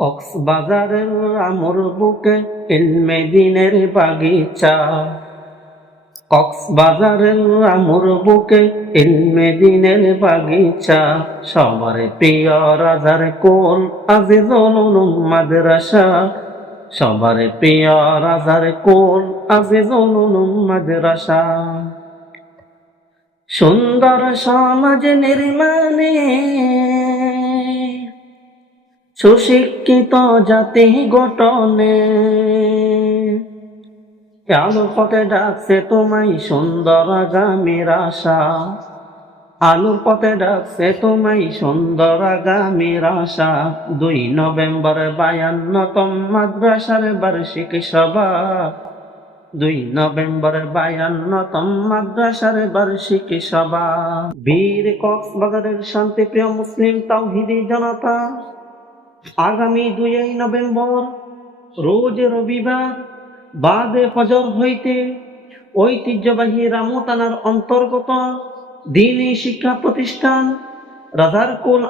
কক্সবাজারের আমর বুকে ইলমে দিনের বাগিচা। কক্সবাজারের আমর বুকে ইলমে দিনের বাগিচা। সবার প্রিয় রাজার কোল আজিজুল উলুম মাদ্রাসা। সবার প্রিয় রাজার কোল আজিজুল উলুম মাদ্রাসা। সুন্দর সমাজ নির্মাণে সুশিক্ষিত জাতি গঠনে আলোর পথে ডাকছে তোমায় সুন্দর আগামীর আশা। আলোর পথে ডাকছে তোমায় সুন্দর আগামীর আশা। 2 নভেম্বর 52তম মাদ্রাসার বার্ষিক সভা। 2 নভেম্বর 52তম মাদ্রাসার বার্ষিক সভা। বীর কক্সবাজারের শান্তিপ্রিয় মুসলিম তাওহীদি জনতা আগামী 2 নভেম্বর রোজ রবিবার বাদে ফজর হইতে ঐতিহ্যবাহী রামু থানার অন্তর্গত দ্বীনি শিক্ষা প্রতিষ্ঠান রাজার কোল